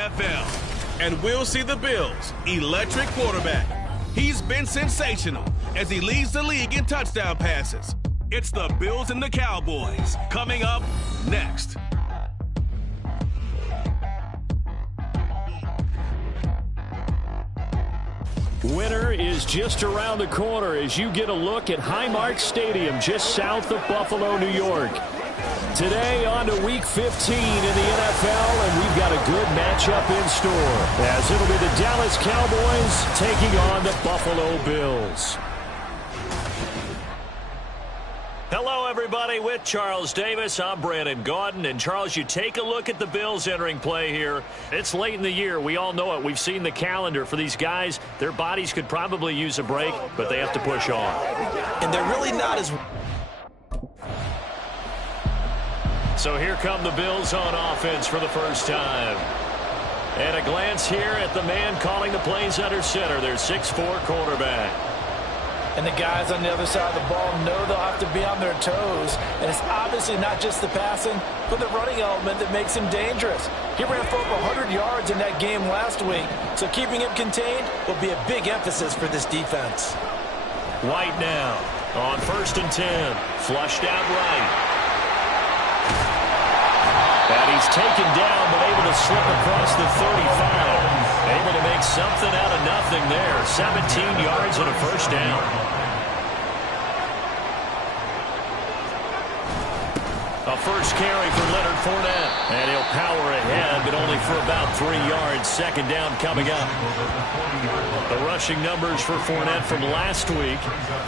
NFL. And we'll see the Bills' electric quarterback. He's been sensational as he leads the league in touchdown passes. It's the Bills and the Cowboys coming up next. Winter is just around the corner as you get a look at Highmark Stadium just south of Buffalo, New York. Today on to Week 15 in the NFL, and we've got a good matchup in store as it'll be the Dallas Cowboys taking on the Buffalo Bills. Hello, everybody. With Charles Davis, I'm Brandon Gaudin. And, Charles, you take a look at the Bills entering play here. It's late in the year. We all know it. We've seen the calendar for these guys. Their bodies could probably use a break, but they have to push on. And they're really not as... So here come the Bills on offense for the first time. And a glance here at the man calling the plays under center, their 6'4" quarterback. And the guys on the other side of the ball know they'll have to be on their toes. And it's obviously not just the passing, but the running element that makes him dangerous. He ran for over 100 yards in that game last week, so keeping him contained will be a big emphasis for this defense. White now on 1st and 10. Flushed out right. And he's taken down, but able to slip across the 35. Able to make something out of nothing there. 17 yards and a first down. A first carry for Leonard Fournette. And he'll power ahead, but only for about 3 yards. Second down coming up. The rushing numbers for Fournette from last week.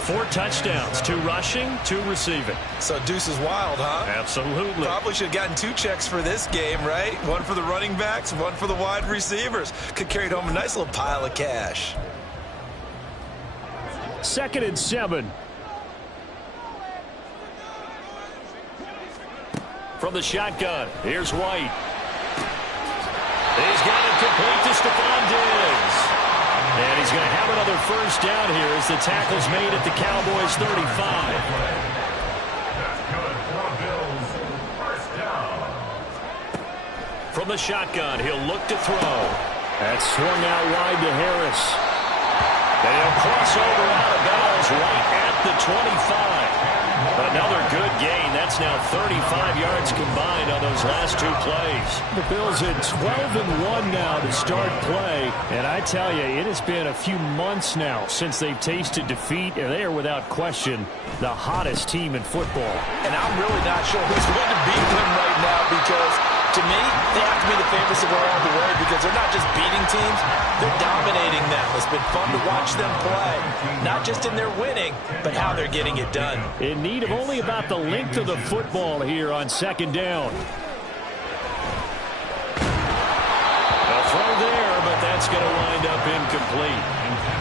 4 touchdowns, 2 rushing, 2 receiving. So deuce is wild, huh? Absolutely. Probably should have gotten 2 checks for this game, right? One for the running backs, one for the wide receivers. Could carry home a nice little pile of cash. 2nd and 7. From the shotgun, here's White. He's got it complete to Stephon Diggs. And he's going to have another first down here as the tackle's made at the Cowboys' 35. From the shotgun, he'll look to throw. That's swung out wide to Harris. And he'll cross over out of bounds right at the 25. Another good gain. That's now 35 yards combined on those last 2 plays. The Bills at 12-1 now to start play. And I tell you, it has been a few months now since they've tasted defeat, and they are without question the hottest team in football. And I'm really not sure who's going to beat them right now because, to me, they have to be the favorites to go all the way because they're not just beating teams, they're dominating them. It's been fun to watch them play, not just in their winning, but how they're getting it done. In need of only about the length of the football here on 2nd down. A throw there, but that's going to wind up incomplete.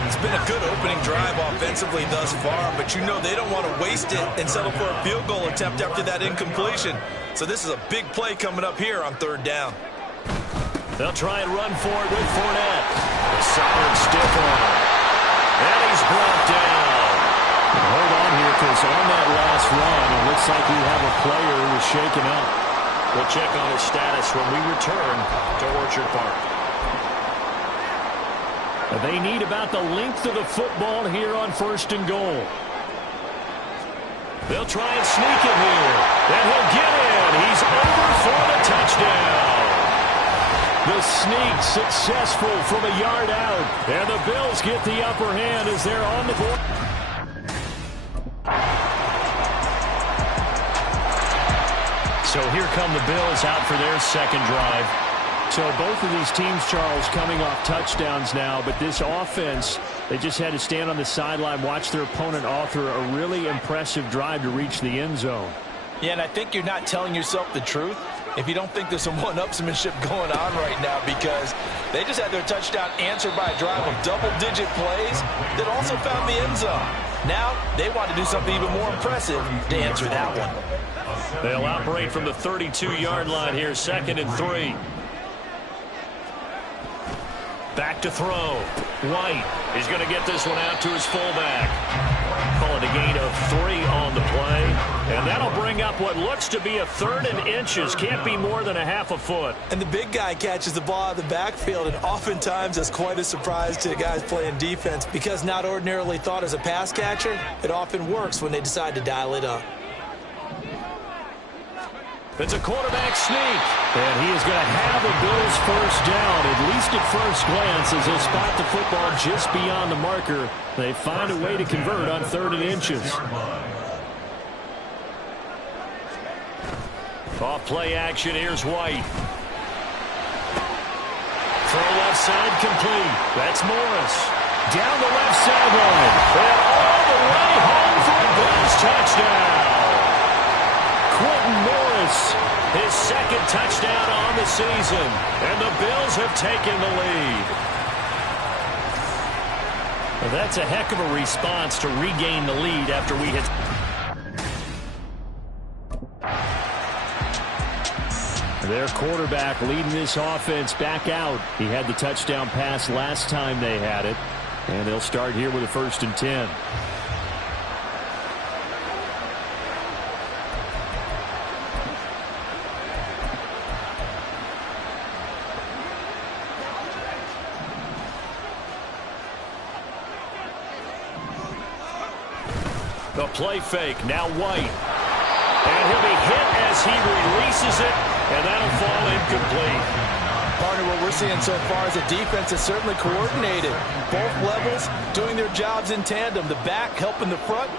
It's been a good opening drive offensively thus far, but you know they don't want to waste it and settle for a field goal attempt after that incompletion. So this is a big play coming up here on 3rd down. They'll try and run for it with Fournette. A solid stiff arm. And he's brought down. Hold on here, because on that last run, it looks like we have a player who was shaken up. We'll check on his status when we return to Orchard Park. They need about the length of the football here on 1st and goal. They'll try and sneak it here. And he'll get in. He's over for the touchdown. The sneak successful from a yard out. And the Bills get the upper hand as they're on the board. So here come the Bills out for their 2nd drive. So both of these teams, Charles, coming off touchdowns now, but this offense, they just had to stand on the sideline, watch their opponent author a really impressive drive to reach the end zone. Yeah, and I think you're not telling yourself the truth if you don't think there's some one-upsmanship going on right now because they just had their touchdown answered by a drive of double-digit plays that also found the end zone. Now they want to do something even more impressive to answer that one. They'll operate from the 32-yard line here, 2nd and 3. Back to throw. White is going to get this one out to his fullback. Call it a gain of 3 on the play. And that'll bring up what looks to be a 3rd and inches. Can't be more than a half a foot. And the big guy catches the ball out of the backfield, and oftentimes that's quite a surprise to the guys playing defense, because not ordinarily thought as a pass catcher, it often works when they decide to dial it up. It's a quarterback sneak, and he is going to have a Bills first down, at least at first glance, as they'll spot the football just beyond the marker. They find a way to convert on 3rd and inches. Off play action, here's White. Throw left side complete. That's Morris. Down the left sideline. And all the way home for a Bills touchdown. Quentin Morris, his 2nd touchdown on the season. And the Bills have taken the lead. Well, that's a heck of a response to regain the lead after we hit. Their quarterback leading this offense back out. He had the touchdown pass last time they had it. And they'll start here with a 1st and 10. The play fake, now White. And he'll be hit as he releases it, and that'll fall incomplete. Partner, what we're seeing so far is the defense is certainly coordinated. Both levels doing their jobs in tandem. The back helping the front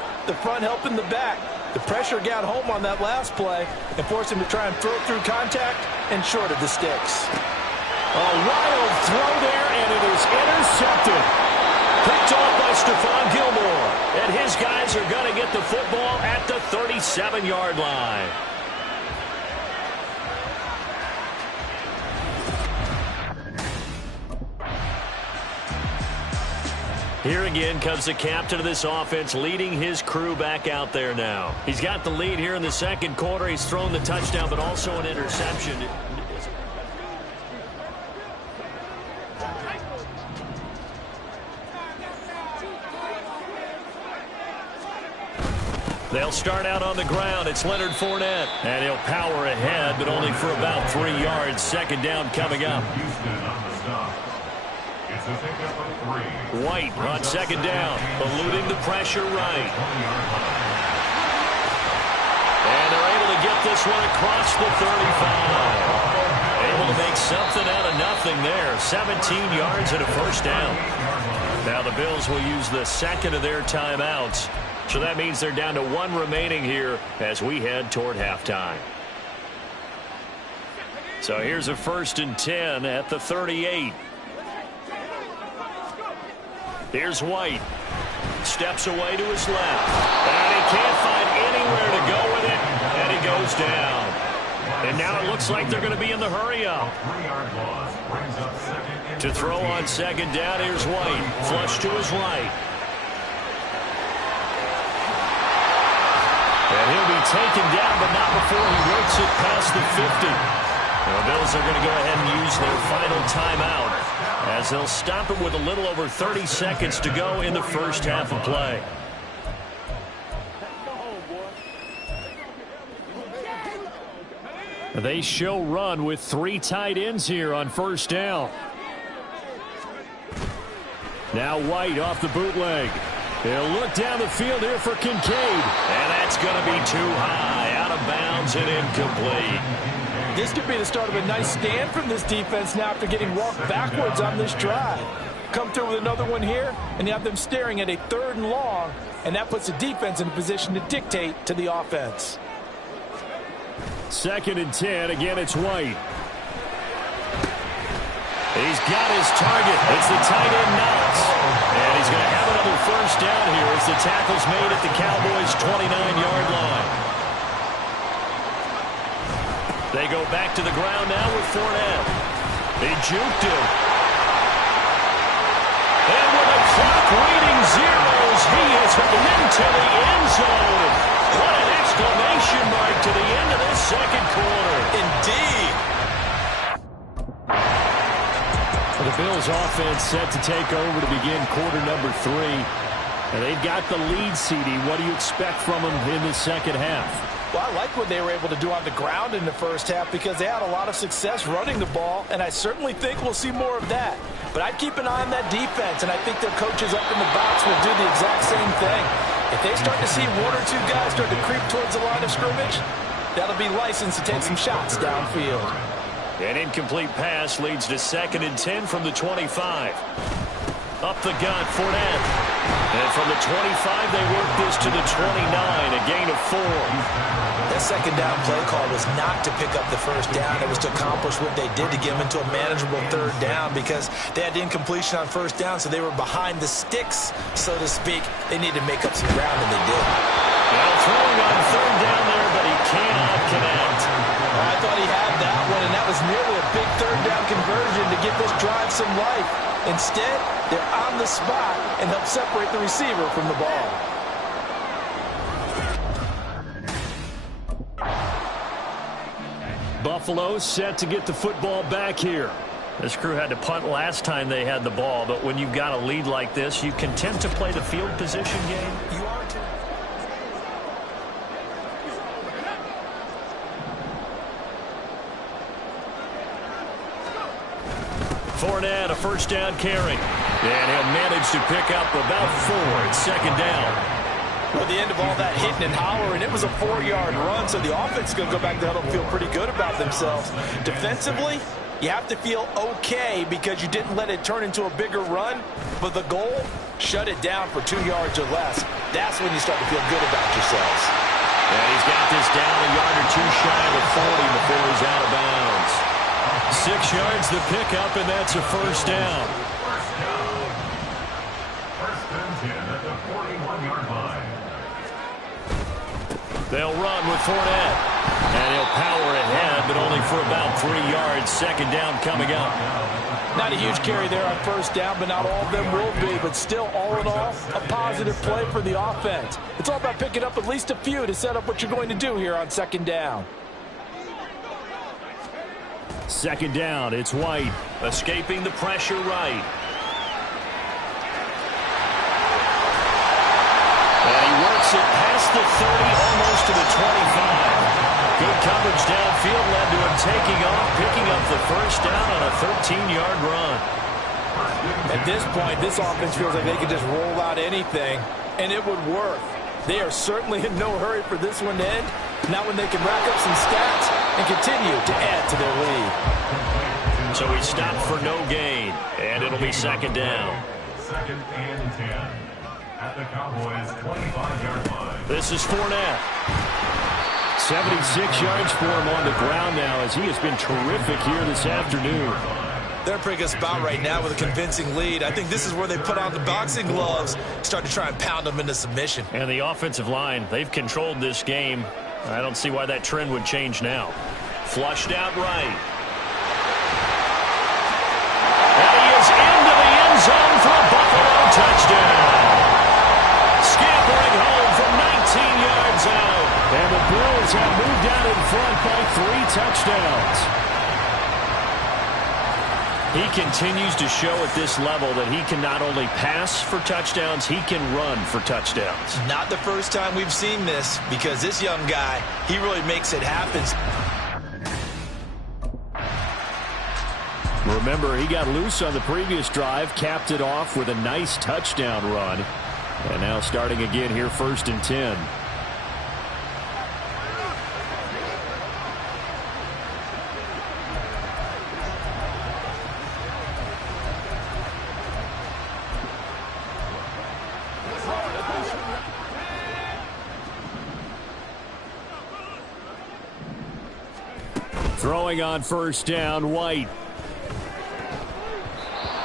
helping the back. The pressure got home on that last play and forced him to try and throw through contact and short of the sticks. A wild throw there, and it is intercepted. Picked off by Stephon Gilmore. And his guys are going to get the football at the 37-yard line. Here again comes the captain of this offense, leading his crew back out there now. He's got the lead here in the 2nd quarter. He's thrown the touchdown, but also an interception. They'll start out on the ground. It's Leonard Fournette. And he'll power ahead, but only for about 3 yards. 2nd down coming up. White on 2nd down, eluding the pressure right. And they're able to get this one across the 35. Able to make something out of nothing there. 17 yards and a 1st down. Now the Bills will use the 2nd of their timeouts. So that means they're down to 1 remaining here as we head toward halftime. So here's a 1st and 10 at the 38. Here's White. Steps away to his left. And he can't find anywhere to go with it. And he goes down. And now it looks like they're going to be in the hurry-up. To throw on 2nd down, here's White. Flush to his right. And he'll be taken down, but not before he works it past the 50. The Bills are going to go ahead and use their final timeout as they'll stop it with a little over 30 seconds to go in the 1st half of play. They show run with 3 tight ends here on 1st down. Now White off the bootleg. He'll look down the field here for Kincaid. And that's going to be too high, out of bounds and incomplete. This could be the start of a nice stand from this defense now after getting walked backwards on this drive. Come through with another one here, and you have them staring at a 3rd and long, and that puts the defense in a position to dictate to the offense. 2nd and 10. Again, it's White. He's got his target. It's the tight end Knox. And he's going to have another 1st down here as the tackle's made at the Cowboys' 29-yard line. They go back to the ground now with Fournette. They juked him. And with the clock reading zeros, he is heading into the end zone. What an exclamation mark to the end of this 2nd quarter. Indeed. The Bills offense set to take over to begin quarter number 3. And they've got the lead, CD. What do you expect from them in the second half? Well, I like what they were able to do on the ground in the first half because they had a lot of success running the ball, and I certainly think we'll see more of that. But I'd keep an eye on that defense, and I think their coaches up in the box will do the exact same thing. If they start to see one or two guys start to creep towards the line of scrimmage, that'll be licensed to take some shots downfield. An incomplete pass leads to 2nd and 10 from the 25. Up the gut, Fournette. And from the 25, they work this to the 29, a gain of 4. That second down play call was not to pick up the first down. It was to accomplish what they did to get them into a manageable third down because they had incompletion on first down, so they were behind the sticks, so to speak. They needed to make up some ground, and they did. Now throwing on third down there, but he cannot connect. I thought he had that one, and that was nearly a big third down conversion to give this drive some life. Instead, they're on the spot and help separate the receiver from the ball. Buffalo set to get the football back here. This crew had to punt last time they had the ball, but when you've got a lead like this, you can tend to play the field position game. You are too. Fournette, a first down carry. And he'll manage to pick up about 4 at second down. Well, the end of all that hitting and hollering, it was a 4-yard run, so the offense is going to go back there and feel pretty good about themselves. Defensively, you have to feel okay because you didn't let it turn into a bigger run, but the goal, shut it down for 2 yards or less. That's when you start to feel good about yourselves. And he's got this down a yard or 2 shy of the 40 before he's out of bounds. 6 yards the pickup, and that's a first down. First and 10 at the 41-yard line. They'll run with Fournette. And he'll power ahead, but only for about 3 yards. Second down coming up. Not a huge carry there on first down, but not all of them will be. But still, all in all, a positive play for the offense. It's all about picking up at least a few to set up what you're going to do here on second down. Second down, it's White. Escaping the pressure right. And he works it past the 30, almost to the 25. Good coverage downfield led to him taking off, picking up the first down on a 13-yard run. At this point, this offense feels like they can just roll out anything, and it would work. They are certainly in no hurry for this one to end. Not when they can rack up some stats and continue to add to their lead. So he stopped for no gain, and it'll be second down. Second and 10 at the Cowboys' 25-yard line. This is Fournette. 76 yards for him on the ground now as he has been terrific here this afternoon. They're in a pretty good spot right now with a convincing lead. I think this is where they put on the boxing gloves, start to try and pound them into submission. And the offensive line, they've controlled this game. I don't see why that trend would change now. Flushed out right. And he is into the end zone for a Buffalo touchdown. Scampering home from 19 yards out. And the Bills have moved out in front by 3 touchdowns. He continues to show at this level that he can not only pass for touchdowns, he can run for touchdowns. Not the first time we've seen this, because this young guy, he really makes it happen. Remember, he got loose on the previous drive, capped it off with a nice touchdown run. And now starting again here, first and 10. Throwing on first down, White.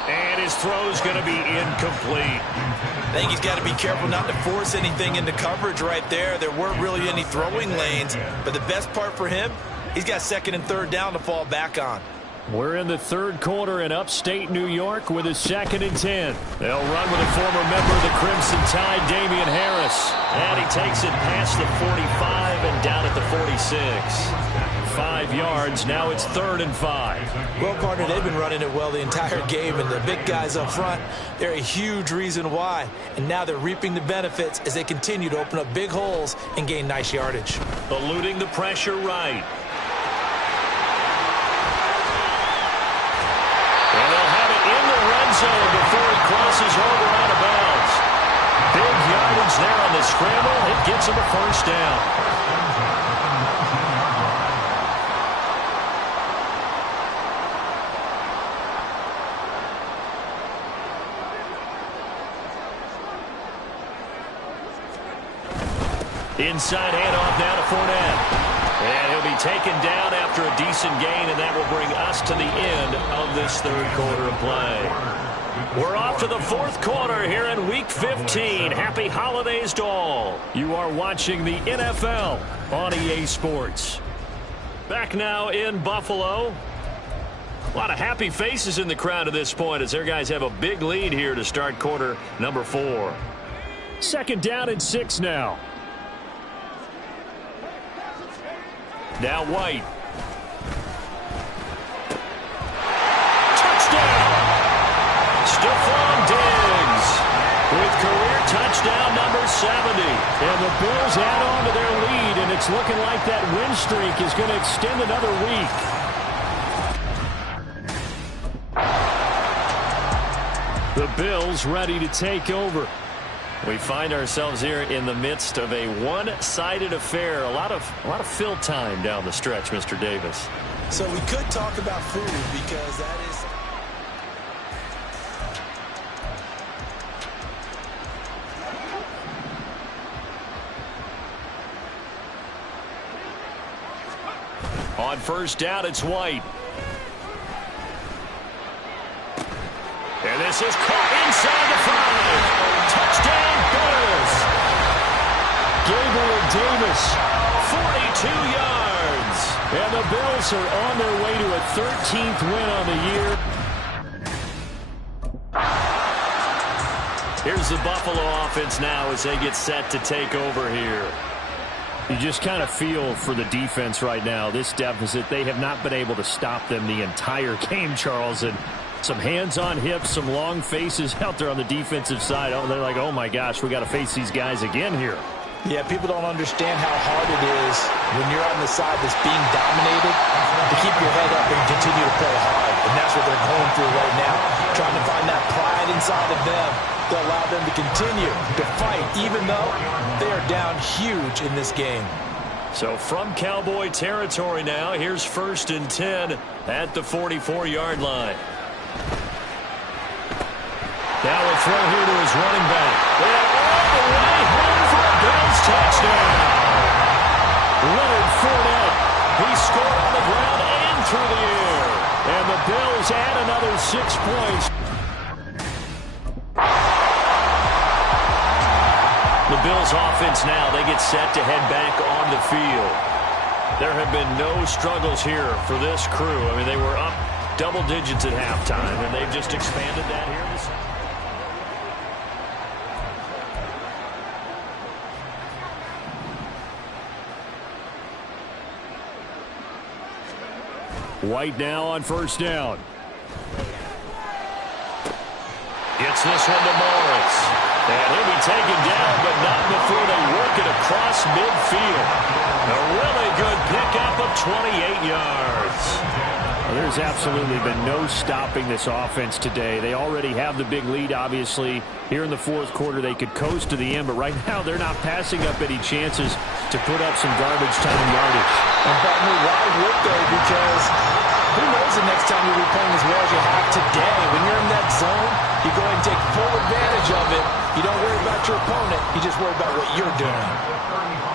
And his throw's going to be incomplete. I think he's got to be careful not to force anything into coverage right there. There weren't really any throwing lanes, but the best part for him, he's got second and third down to fall back on. We're in the third quarter in upstate New York with a second and 10. They'll run with a former member of the Crimson Tide, Damian Harris. And he takes it past the 45 and down at the 46. 5 yards. Now it's 3rd and 5. Well, partner, they've been running it well the entire game, and the big guys up front, they're a huge reason why. And now they're reaping the benefits as they continue to open up big holes and gain nice yardage. Eluding the pressure right. And they'll have it in the red zone before he crosses over out of bounds. Big yardage there on the scramble. It gets him a first down. Inside handoff now to Fournette. And he'll be taken down after a decent gain, and that will bring us to the end of this 3rd quarter of play. We're off to the 4th quarter here in Week 15. Happy holidays to all. You are watching the NFL on EA Sports. Back now in Buffalo. A lot of happy faces in the crowd at this point as their guys have a big lead here to start quarter number 4. 2nd down and 6 now. Now White. Touchdown! Stephon Diggs with career touchdown number 70. And the Bills add on to their lead, and it's looking like that win streak is going to extend another week. The Bills ready to take over. We find ourselves here in the midst of a one-sided affair. A lot of fill time down the stretch, Mr. Davis. So we could talk about food because that is... On 1st down, it's White. And this is caught inside the 5. Touchdown, Bills. Gabriel Davis, 42 yards. and the Bills are on their way to a 13th win on the year. Here's the Buffalo offense now as they get set to take over here. You just kind of feel for the defense right now. This deficit, they have not been able to stop them the entire game, Charles. And some hands on hips, some long faces out there on the defensive side. Oh, they're like, oh my gosh, we got to face these guys again here. Yeah, people don't understand how hard it is when you're on the side that's being dominated to keep your head up and continue to play hard. And that's what they're going through right now, trying to find that pride inside of them to allow them to continue to fight, even though they are down huge in this game. So from Cowboy territory now, here's 1st and 10 at the 44-yard line. Now a throw here to his running back. And all the way home for a Bills touchdown. Leonard Fournette. He scored on the ground and through the air. And the Bills add another 6 points. The Bills offense now, they get set to head back on the field. There have been no struggles here for this crew. I mean, they were up double digits at halftime, and they've just expanded that here. White now on 1st down. Gets this one to Morris. And he'll be taken down, but not before they work it across midfield. A really good pickup of 28 yards. Well, there's absolutely been no stopping this offense today. They already have the big lead, obviously. Here in the 4th quarter, they could coast to the end, but right now they're not passing up any chances to put up some garbage time yardage. And partner, why would they? Because who knows the next time you'll be playing as well as you have today. When you're in that zone, you go and take full advantage of it. You don't worry about your opponent. You just worry about what you're doing.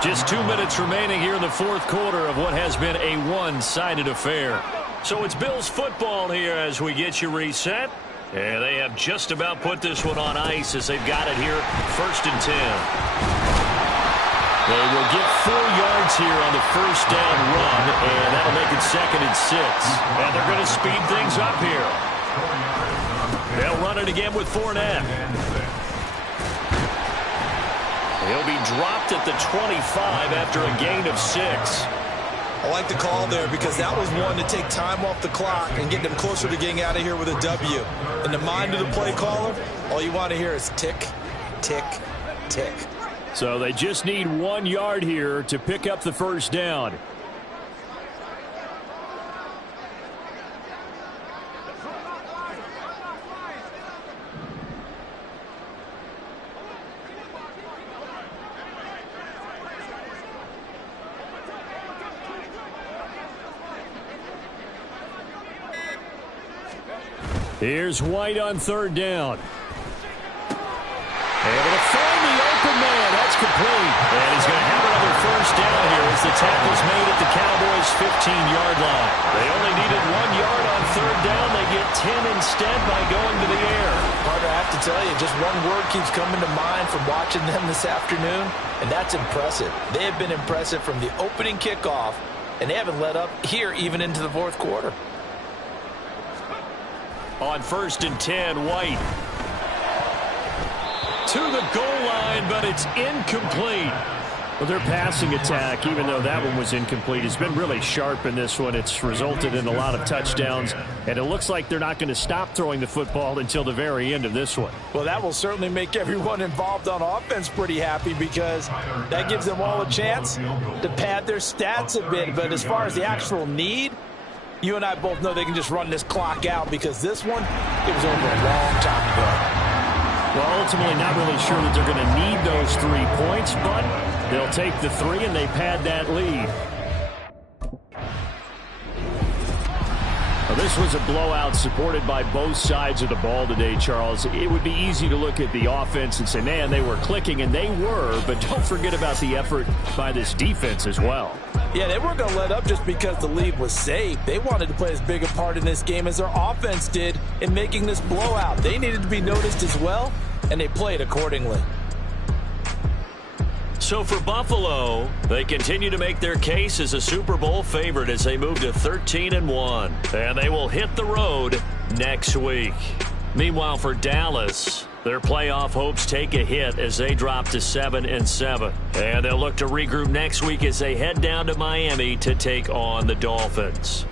Just 2 minutes remaining here in the 4th quarter of what has been a one-sided affair. So it's Bills football here as we get you reset. And they have just about put this one on ice as they've got it here, 1st and 10. They will get 4 yards here on the 1st down run, and that'll make it 2nd and 6. And they're going to speed things up here. They'll run it again with Fournette. He'll be dropped at the 25 after a gain of 6. I like the call there because that was one to take time off the clock and get them closer to getting out of here with a W. In the mind of the play caller, all you want to hear is tick, tick, tick. So they just need 1 yard here to pick up the first down. Here's White on third down. Able to find the open man. That's complete. And he's going to have another first down here as the tackle's made at the Cowboys' 15-yard line. They only needed 1 yard on third down. They get 10 instead by going to the air. Carter, I have to tell you, just one word keeps coming to mind from watching them this afternoon, and that's impressive. They have been impressive from the opening kickoff, and they haven't let up here even into the fourth quarter. On 1st and 10, White. To the goal line, but it's incomplete. Well, their passing attack, even though that one was incomplete, has been really sharp in this one. It's resulted in a lot of touchdowns, and it looks like they're not going to stop throwing the football until the very end of this one. Well, that will certainly make everyone involved on offense pretty happy because that gives them all a chance to pad their stats a bit. But as far as the actual need, you and I both know they can just run this clock out because this one, it was over a long time ago. Well, ultimately not really sure that they're going to need those 3 points, but they'll take the 3 and they pad that lead. Well, this was a blowout supported by both sides of the ball today, Charles. It would be easy to look at the offense and say, man, they were clicking, and they were, but don't forget about the effort by this defense as well. Yeah, they weren't going to let up just because the lead was safe. They wanted to play as big a part in this game as their offense did in making this blowout. They needed to be noticed as well, and they played accordingly. So for Buffalo, they continue to make their case as a Super Bowl favorite as they move to 13-1. And they will hit the road next week. Meanwhile, for Dallas, their playoff hopes take a hit as they drop to 7-7. And they'll look to regroup next week as they head down to Miami to take on the Dolphins.